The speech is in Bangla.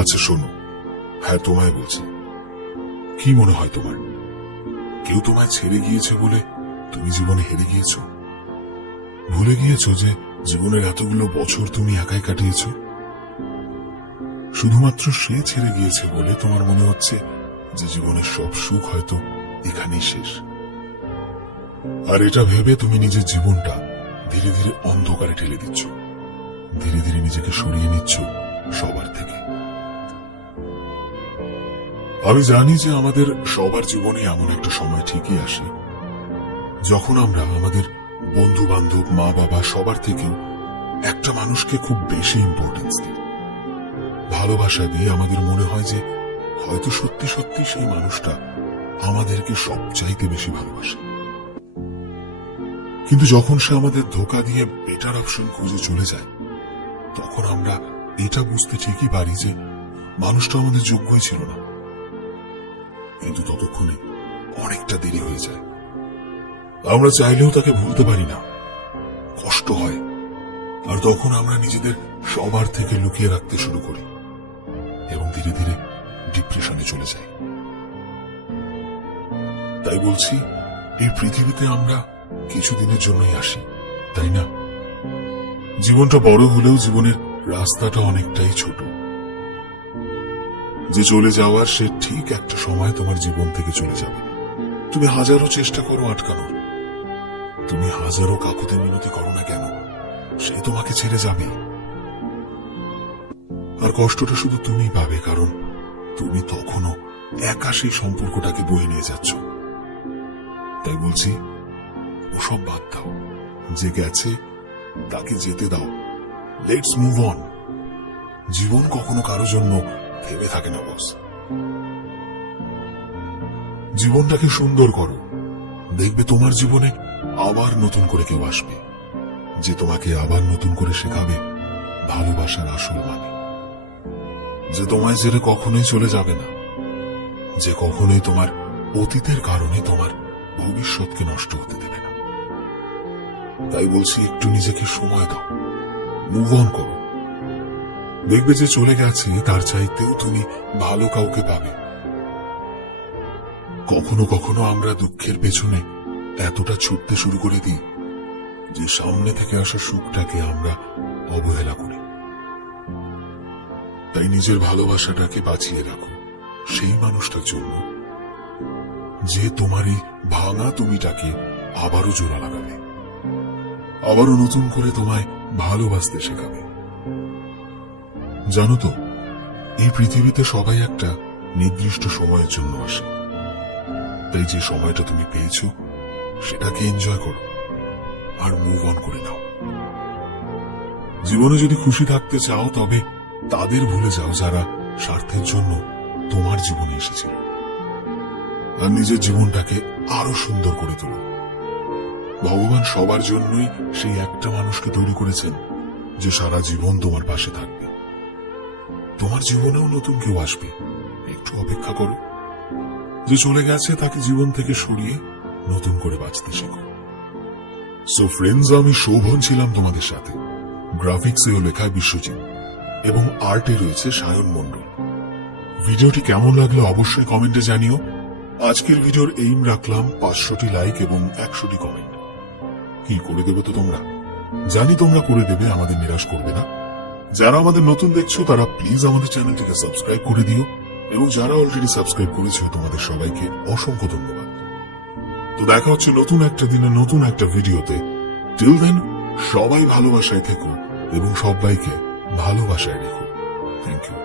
আচ্ছা শোনো, হ্যাঁ তোমায় বলছি, কি মনে হয় তোমার কেউ তোমায় ছেড়ে গিয়েছে বলে তুমি জীবনে হেরে গিয়েছ? ভুলে গিয়েছ যে জীবনের এতগুলো বছর তুমি একাই কাটিয়েছ? শুধুমাত্র সে ছেড়ে গিয়েছে বলে তোমার মনে হচ্ছে যে জীবনের সব সুখ হয়তো এখানেই শেষ। আর এটা ভেবে তুমি নিজের জীবনটা ধীরে ধীরে অন্ধকারে ঠেলে দিচ্ছ, ধীরে ধীরে নিজেকে সরিয়ে নিচ্ছ সবার থেকে। আমি জানি যে আমাদের সবার জীবনে এমন একটা সময় ঠিকই আসে যখন আমরা আমাদের বন্ধু বান্ধব, মা বাবা সবার থেকেও একটা মানুষকে খুব বেশি ইম্পর্টেন্স দিই, ভালোবাসা দিয়ে আমাদের মনে হয় যে হয়তো সত্যি সত্যি সেই মানুষটা আমাদেরকে সবচাইতে বেশি ভালোবাসে। কিন্তু যখন সে আমাদের ধোঁকা দিয়ে বেটার অপশন খুঁজে চলে যায়, তখন আমরা এটা বুঝতে ঠিকই পারি যে মানুষটা আমাদের যোগ্যই ছিল না। কিন্তু ততক্ষণে অনেকটা দেরি হয়ে যায়। আমরা চাইলেও তাকে ভুলতে পারি না, কষ্ট হয়, আর তখন আমরা নিজেদের সবার থেকে লুকিয়ে রাখতে শুরু করি এবং ধীরে ধীরে ডিপ্রেশনে চলে যাই। তাই বলছি, এই পৃথিবীতে আমরা কিছুদিনের জন্যই আসি, তাই না? জীবনটা বড় হলেও জীবনের রাস্তাটা অনেকটাই ছোট। যে চলে যাওয়ার সে ঠিক একটা সময় তোমার জীবন থেকে চলে যাবে। তুমি হাজারো চেষ্টা করো আটকানোর, তুমি হাজারো কাকুতি মিনতি করো না কেন, সে তোমাকে ছেড়ে যাবে। আর কষ্টটা শুধু তুমি পাবে, কারণ তুমি তখনও একা সেই সম্পর্কটাকে বয়ে নিয়ে যাচ্ছ। তাই বলছি, ওসব বাদ দাও, যে গেছে তাকে যেতে দাও। Let's move on. জীবন কখনো কারো জন্য থেমে থাকে না বস। জীবনটাকে সুন্দর করো, দেখবে তোমার জীবনে আবার নতুন করে কেউ আসবে, যে তোমাকে আবার নতুন করে শেখাবে ভালোবাসার আসল মানে, যে তোমায় ছেড়ে কখনোই চলে যাবে না, যে কখনোই তোমার অতীতের কারণে তোমার ভবিষ্যৎকে নষ্ট হতে দেবে না। তাই বলছি, একটু নিজেকে সময় দাও, মুভ অন করো। দেখবে যে চলে গেছে তার চাইতেও তুমি ভালো কাউকে পাবে। কখনো কখনো আমরা দুঃখের পেছনে এতটা ছুটতে শুরু করে দিই যে সামনে থেকে আসা সুখটাকে আমরা অবহেলা করি। তাই নিজের ভালোবাসাটাকে বাঁচিয়ে রাখো সেই মানুষটার জন্য, যে তোমার এই ভাঙা তুমিটাকে আবারও জোড়া লাগাবে, আবারও নতুন করে তোমায় ভালোবাসতে শেখাবে। জানো তো, এই পৃথিবীতে সবাই একটা নির্দিষ্ট সময়ের জন্য আসে। তাই যে সময়টা তুমি পেয়েছো সেটাকে এনজয় করো আর মুভ অন করে নাও। জীবনে যদি খুশি থাকতে চাও, তবে তাদের ভুলে যাও যারা স্বার্থের জন্য তোমার জীবনে এসেছিল, আর নিজের জীবনটাকে আরো সুন্দর করে তোলো। ভগবান সবার জন্যই সেই একটা মানুষকে তৈরি করেছেন যে সারা জীবন তোমার পাশে থাকবে। তোমার জীবনেও নতুন কেউ আসবে, একটু অপেক্ষা করো। যে চলে গেছে তাকে জীবন থেকে সরিয়ে নতুন করে বাঁচতে শেখো। সো ফ্রেন্ডস, আমি শোভন ছিলাম তোমাদের সাথে। গ্রাফিক্সে ও লেখায় বিশ্বজিৎ এবং আর্টে রয়েছে সায়ন মণ্ডল। ভিডিওটি কেমন লাগলো অবশ্যই কমেন্টে জানিও। আজকের ভিডিওর এইম রাখলাম 500টি লাইক এবং 100টি কমেন্ট। কি করে দেবে তো তোমরা? জানি তোমরা করে দেবে, আমাদের নিরাশ করবে না। যারা আমাদের নতুন দেখছো তারা প্লিজ আমাদের চ্যানেলটিকে সাবস্ক্রাইব করে দিও, এবং যারা অলরেডি সাবস্ক্রাইব করেছো তোমাদের সবাইকে অসংখ্য ধন্যবাদ। তো দেখা হচ্ছে নতুন একটা দিনে নতুন একটা ভিডিওতে। টিল দেন, সবাই ভালোবাসায় থেকো এবং সবাইকে ভালোবাসায় রেখো। Thank you.